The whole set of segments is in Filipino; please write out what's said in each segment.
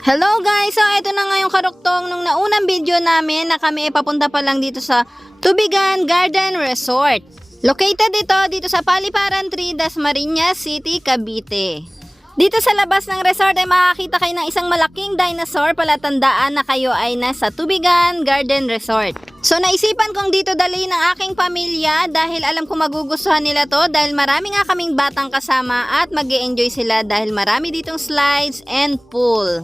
Hello guys! So ito na nga yung karuktong nung naunang video namin na kami papunta pa lang dito sa Tubigan Garden Resort. Located dito sa Paliparan 3, Dasmariñas City, Cavite. Dito sa labas ng resort ay makakita kayo ng isang malaking dinosaur, palatandaan na kayo ay nasa Tubigan Garden Resort. So naisipan kong dito dalhin ang aking pamilya dahil alam ko magugustuhan nila to dahil marami nga kaming batang kasama at mag-e-enjoy sila dahil marami ditong slides and pool.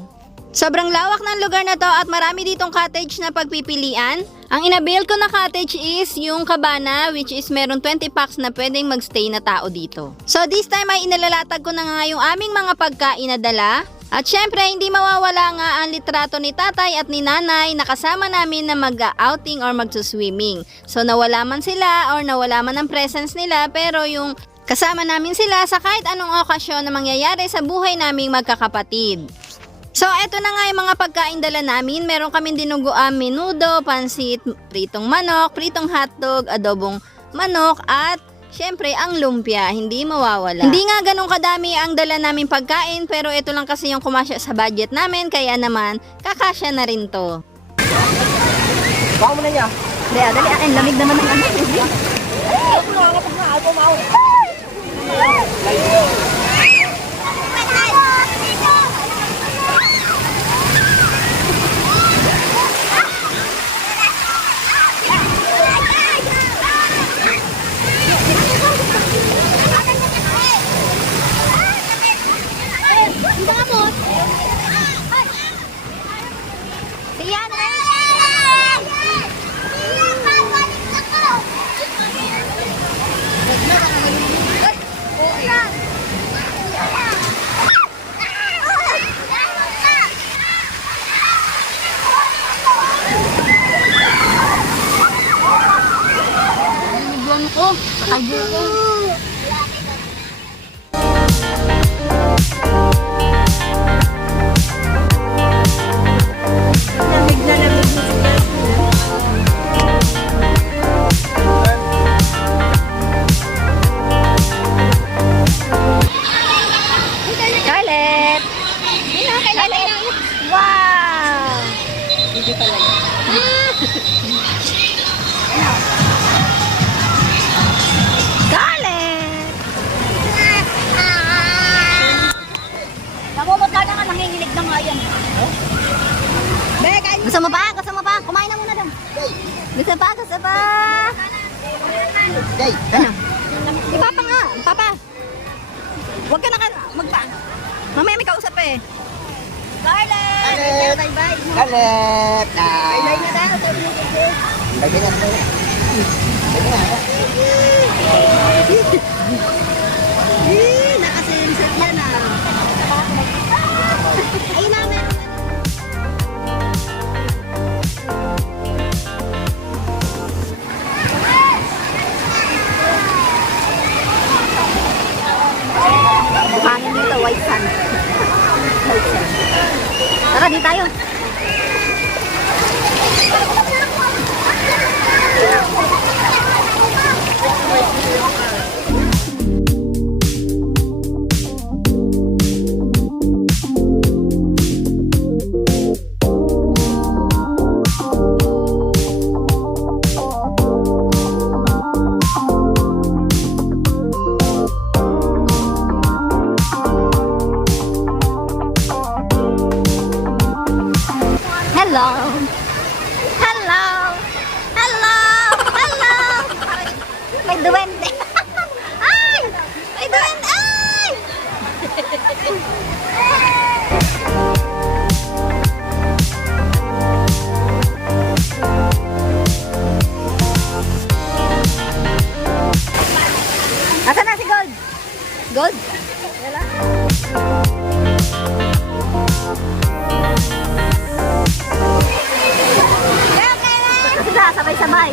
Sobrang lawak ng lugar na to at marami ditong cottage na pagpipilian. Ang inabil ko na cottage is yung cabana, which is meron 20 packs na pwedeng magstay na tao dito. So this time ay inalalatag ko na nga yung aming mga pagkain na dala. At syempre hindi mawawala nga ang litrato ni tatay at ni nanay na kasama namin na mag-outing or mag-swimming. So nawala man sila or nawala man ang presence nila, pero yung kasama namin sila sa kahit anong okasyon na mangyayari sa buhay naming magkakapatid. So, eto na nga yung mga pagkain dala namin. Meron kaming dinuguan, menudo, pansit, pritong manok, pritong hotdog, adobong manok, at syempre ang lumpia. Hindi mawawala. Hindi nga ganun kadami ang dala namin pagkain, pero ito lang kasi yung kumasya sa budget namin, kaya naman kakasya na rin to. Baka mo na niya. Dali, akin. Lamig naman ng ano. Gusto mo pa? Gusto mo pa? Kumain na muna daw. Gusto pa? Gusto pa? Day, Ano? Ipapa nga. Papa. Huwag ka na magpa. Mamaya may kausap eh. Scarlett! Scarlett! Bye-bye. Kalet! Bye-bye na daw. Lagi na. Lagi na. Nakasenset yan ah. Ay, mama. Buhangin dito, white sun. White sun. Tara, di tayo. Hello! Hello! Hello! Hello! May duwende! Ay! May duwende! Ay! Asan na si Gold? Gold? Wala? Sabay-sabay.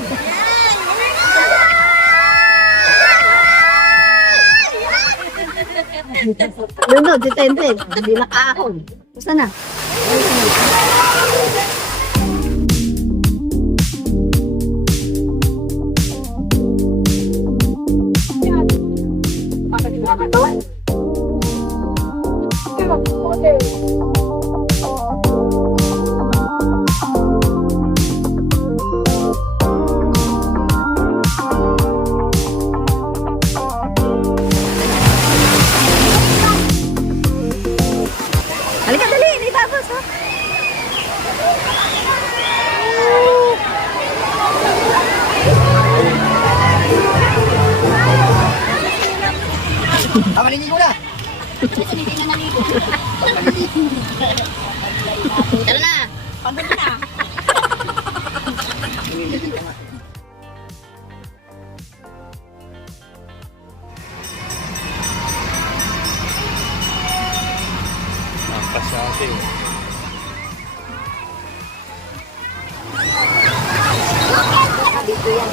Lunod, detente. Hindi nakaahon. Gusto na? Okay. labas ha. Maliligo na. Tara na. Pagod na. Angkas sa atin. Dito yan.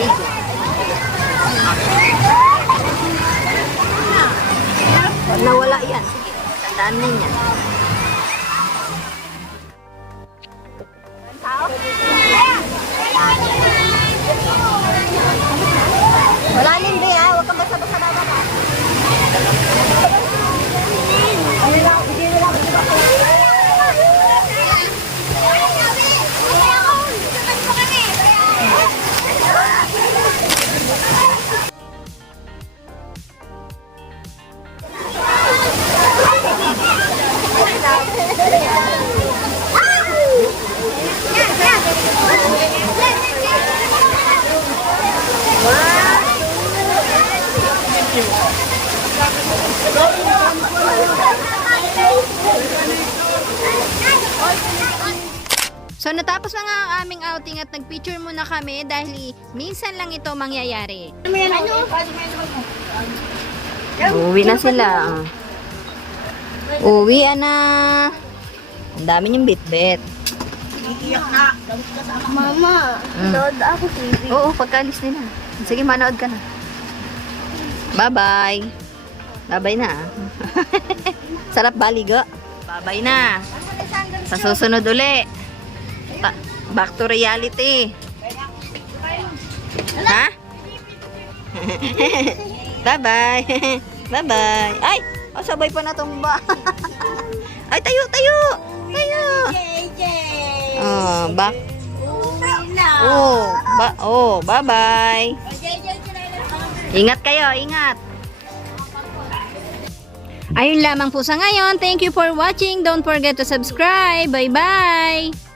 Dito. Nawala yan. Sige, tandaan ninyo. Wala hindi ha. Huwag kang basa-basa baba ka. So natapos na nga ang aming outing at nagpicture muna kami dahil minsan lang ito mangyayari. Uwi na sila. Uwi na. Ang dami niyong bit-bit. Mama, load ako TV. Oo, pagkaalis nila. Sige, manood ka na. Bye-bye. Bye-bye na. Sarap baligo. Bye-bye na. Sa susunod uli. Back to reality. Ha? Bye-bye. Bye-bye. Ay! Oh, sabay pa natumba. Ay, tayo, tayo! Tayo! JJ! Oh, back. Uwi na. Bye-bye. JJ, Ingat kayo, ingat. Ayun lamang po sa ngayon. Thank you for watching. Don't forget to subscribe. Bye-bye.